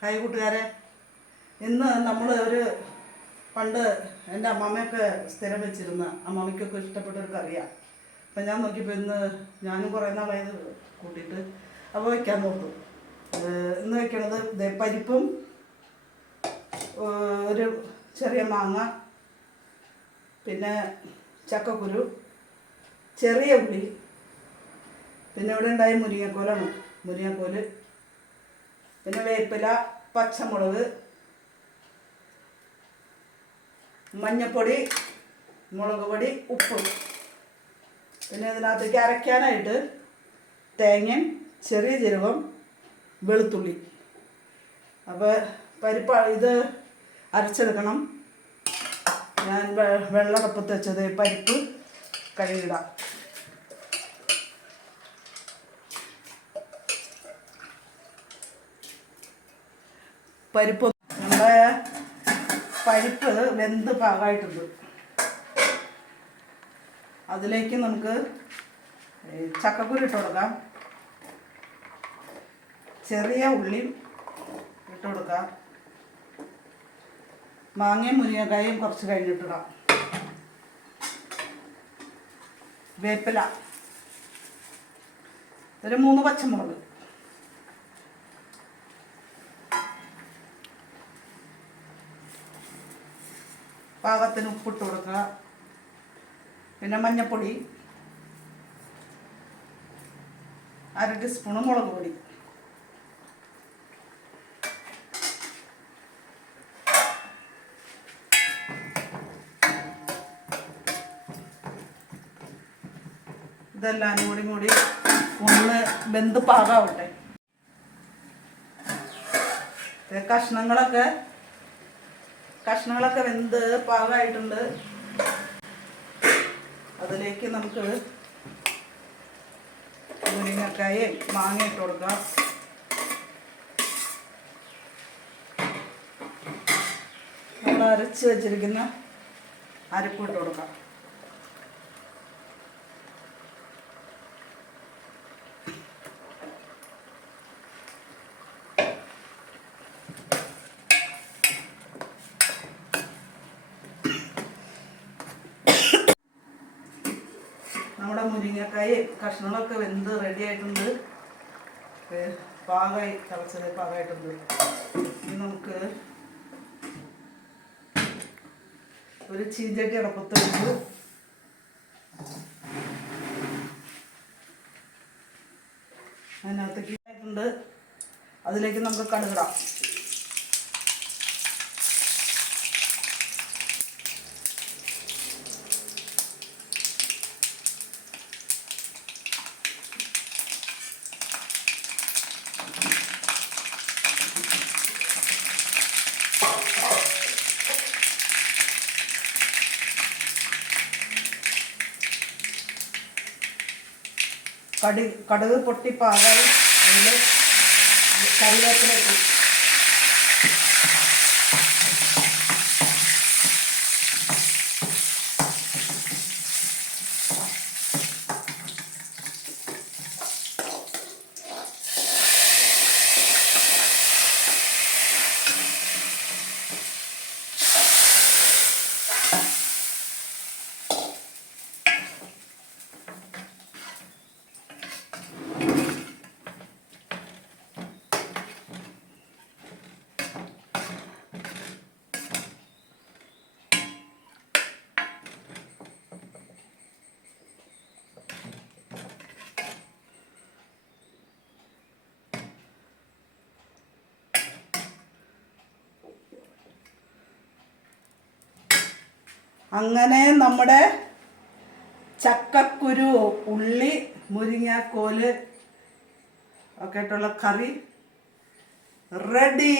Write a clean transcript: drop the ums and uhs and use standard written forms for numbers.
Hi കൂട്ടുകാരെ, ഇന്ന് നമ്മൾ ഒരു പണ്ട് എൻ്റെ അമ്മാമ്മയൊക്കെ സ്ഥിരം വെച്ചിരുന്ന അമ്മാമ്മയ്ക്കൊക്കെ ഇഷ്ടപ്പെട്ട ഒരു കറിയാണ്. അപ്പം ഞാൻ നോക്കിയപ്പോൾ ഇന്ന് ഞാനും കുറേ നാളായത് കൂട്ടിയിട്ട് അപ്പോൾ വയ്ക്കാൻ നോക്കും. ഇന്ന് വയ്ക്കണത് പരിപ്പും ഒരു ചെറിയ മാങ്ങ, പിന്നെ ചക്കക്കുരു, ചെറിയ ഉള്ളി, പിന്നെ ഇവിടെ ഉണ്ടായ മുരിങ്ങക്കോലാണ്, മുരിങ്ങക്കോല്, പിന്നെ വേപ്പില, പച്ചമുളക്, മഞ്ഞൾപ്പൊടി, മുളക് പൊടി, ഉപ്പ്, പിന്നെ ഇതിനകത്തേക്ക് അരയ്ക്കാനായിട്ട് തേങ്ങയും ചെറിയ ജീരകം, വെളുത്തുള്ളി. അപ്പോൾ പരിപ്പ് ഇത് അരച്ചെടുക്കണം. ഞാൻ വെള്ളടപ്പത്ത് വെച്ചത് പരിപ്പ് കഴുകിടാം. പരിപ്പ് നമ്മുടെ പരിപ്പ് വെന്ത് പാകമായിട്ടുണ്ട്. അതിലേക്ക് നമുക്ക് ചക്കക്കുരു ഇട്ട് കൊടുക്കാം, ചെറിയ ഉള്ളിയും ഇട്ട് കൊടുക്കാം, മാങ്ങയും മുരിങ്ങക്കായും കുറച്ച് കഴിഞ്ഞിട്ടിടാം, വേപ്പില, ഒരു 3 പച്ചമുളക്, പാകത്തിന് ഉപ്പിട്ട് കൊടുക്കുക, പിന്നെ മഞ്ഞൾപ്പൊടി, 1/2 ടീസ്പൂണ് മുളക് പൊടി, ഇതെല്ലാം കൂടി ഒന്ന് വെന്ത് പാകാവട്ടെ. കഷ്ണങ്ങളൊക്കെ വെന്ത് പാകമായിട്ടുണ്ട്. അതിലേക്ക് നമുക്ക് മുരിങ്ങക്കായും മാങ്ങ ഇട്ട് കൊടുക്കാം. നമ്മൾ അരച്ച് വെച്ചിരിക്കുന്ന അരപ്പ് ഇട്ട് കൊടുക്കാം. നമ്മുടെ മുരിങ്ങക്കായും കഷ്ണങ്ങളൊക്കെ വെന്ത് റെഡി ആയിട്ടുണ്ട്. പാകമായി തിളച്ചത് പാകമായിട്ടുണ്ട്. ഇനി നമുക്ക് ഒരു ചീഞ്ചട്ടി അടപ്പത്ത് വെച്ചു. അതിനകത്തേക്ക് ആയിട്ടുണ്ട്. അതിലേക്ക് നമുക്ക് കടുകിടാം. കടുക് പൊട്ടി പാകായി അതിൽ കറിവേപ്പില ഇട്ടു. അങ്ങനെ നമ്മുടെ ചക്കക്കുരു, ഉള്ളി, മുരിങ്ങാക്കോല് ഒക്കെ ആയിട്ടുള്ള കറി റെഡി.